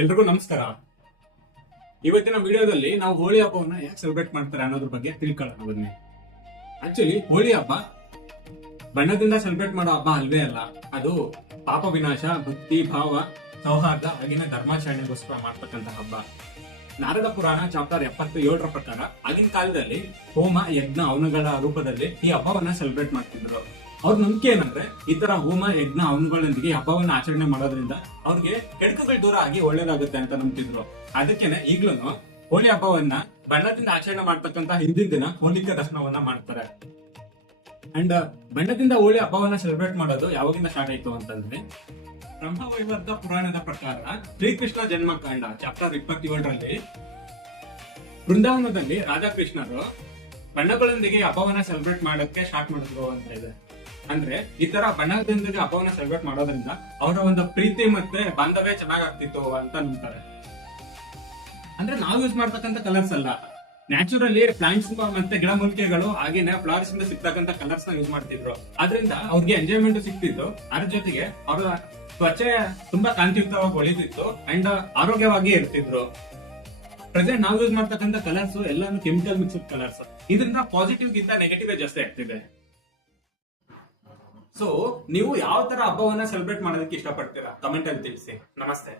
ಎಲ್ರಿಗೂ ನಮಸ್ಕಾರ. ಇವತ್ತಿನ ವಿಡಿಯೋದಲ್ಲಿ ನಾವು ಹೋಳಿ ಹಬ್ಬವನ್ನ ಯಾಕೆ ಸೆಲೆಬ್ರೇಟ್ ಮಾಡ್ತಾರೆ ಅನ್ನೋದ್ರ ಬಗ್ಗೆ ತಿಳ್ಕೊಳ್ಳೋಣ ಬನ್ನಿ. ಆಕ್ಚುಲಿ ಹೋಳಿ ಹಬ್ಬ ಬಣ್ಣದಿಂದ ಸೆಲೆಬ್ರೇಟ್ ಮಾಡೋ ಹಬ್ಬ ಅಲ್ವೇ ಅಲ್ಲ. ಅದು ಪಾಪ ವಿನಾಶ, ಭಕ್ತಿ ಭಾವ, ಸೌಹಾರ್ದ ಹಾಗೇನೆ ಧರ್ಮಾಚರಣೆಗೋಸ್ಕರ ಮಾಡ್ತಕ್ಕಂಥ ಹಬ್ಬ. ನಾರದ ಪುರಾಣ ಚಾಪ್ಟರ್ 77 ಪ್ರಕಾರ ಆಗಿನ ಕಾಲದಲ್ಲಿ ಹೋಮ ಯಜ್ಞ ಹವನಗಳ ರೂಪದಲ್ಲಿ ಈ ಹಬ್ಬವನ್ನ ಸೆಲೆಬ್ರೇಟ್ ಮಾಡ್ತಿದ್ರು. ಅವ್ರ ನಂಬಿಕೆ ಏನಂದ್ರೆ ಈ ತರ ಹೋಮ ಯಜ್ಞ ಹವನಗಳೊಂದಿಗೆ ಹಬ್ಬವನ್ನ ಆಚರಣೆ ಮಾಡೋದ್ರಿಂದ ಅವ್ರಿಗೆ ಕೆಡುಕುಗಳು ದೂರ ಆಗಿ ಒಳ್ಳೇದಾಗುತ್ತೆ ಅಂತ ನಂಬ್ತಿದ್ರು. ಅದಕ್ಕೇನೆ ಈಗ್ಲೂ ಹೋಳಿ ಹಬ್ಬವನ್ನ ಬಣ್ಣದಿಂದ ಆಚರಣೆ ಮಾಡ್ತಕ್ಕಂತ ಹಿಂದಿನ ದಿನ ಹೋಲಿಕಾ ದಹನವನ್ನ ಮಾಡ್ತಾರೆ. ಅಂಡ್ ಬಣ್ಣದಿಂದ ಹೋಳಿ ಹಬ್ಬವನ್ನ ಸೆಲೆಬ್ರೇಟ್ ಮಾಡೋದು ಯಾವಾಗಿಂದ ಸ್ಟಾರ್ಟ್ ಆಯ್ತು ಅಂತಂದ್ರೆ ಬ್ರಹ್ಮವೈವರ್ತ ಪುರಾಣದ ಪ್ರಕಾರ ಶ್ರೀಕೃಷ್ಣ ಜನ್ಮಕಾಂಡ ಚಾಪ್ಟರ್ 27ರಲ್ಲಿ ಬೃಂದಾವನದಲ್ಲಿ ರಾಧಾಕೃಷ್ಣರು ಬಣ್ಣಗಳೊಂದಿಗೆ ಹಬ್ಬವನ್ನ ಸೆಲೆಬ್ರೇಟ್ ಮಾಡೋಕೆ ಸ್ಟಾರ್ಟ್ ಮಾಡಿದ್ರು ಅಂತ ಇದೆ. ಅಂದ್ರೆ ಈ ತರ ಬಣ್ಣದೊಂದಿಗೆ ಹಬ್ಬವನ್ನ ಸೆಲೆಬ್ರೇಟ್ ಮಾಡೋದ್ರಿಂದ ಅವರ ಒಂದು ಪ್ರೀತಿ ಮತ್ತೆ ಬಾಂಧವ್ಯ ಚೆನ್ನಾಗಾಗ್ತಿತ್ತು ಅಂತ ನಂಬ್ತಾರೆ. ಅಂದ್ರೆ ನಾವು ಯೂಸ್ ಮಾಡ್ತಕ್ಕಂಥ ಕಲರ್ಸ್ ಅಲ್ಲ, ನ್ಯಾಚುರಲಿ ಪ್ಲಾಂಟ್ಸ್ ಮತ್ತೆ ಗಿಡ ಮೂಲಿಕೆಗಳು ಹಾಗೇನೆ ಫ್ಲವರ್ಸ್ ಇಂದ ಸಿಗ್ತಕ್ಕಂಥ ಕಲರ್ಸ್ ನ ಯೂಸ್ ಮಾಡ್ತಿದ್ರು. ಅದರಿಂದ ಅವ್ರಿಗೆ ಎಂಜಾಯ್ಮೆಂಟ್ ಸಿಗ್ತಿತ್ತು. ಅದ್ರ ಜೊತೆಗೆ ಅವರ ತ್ವಚೆ ತುಂಬಾ ಕಾಂತಿಯುಕ್ತವಾಗಿ ಹೊಳಿತಿತ್ತು ಅಂಡ್ ಆರೋಗ್ಯವಾಗಿ ಇರ್ತಿದ್ರು. ಪ್ರೆಸೆಂಟ್ ನಾವು ಯೂಸ್ ಮಾಡ್ತಕ್ಕಂಥ ಕಲರ್ಸ್ ಎಲ್ಲಾನು ಕೆಮಿಕಲ್ ಮಿಕ್ಸ್ಡ್ ಕಲರ್ಸ್. ಇದರಿಂದ ಪಾಸಿಟಿವ್ ಗಿಂತ ನೆಗೆಟಿವ್ ಜಾಸ್ತಿ ಆಗ್ತಿದೆ. ಸೊ ನೀವು ಯಾವ ತರ ಹಬ್ಬವನ್ನ ಸೆಲೆಬ್ರೇಟ್ ಮಾಡೋದಕ್ಕೆ ಇಷ್ಟಪಡ್ತೀರಾ ಕಮೆಂಟ್ ಅಲ್ಲಿ ತಿಳಿಸಿ. ನಮಸ್ತೆ.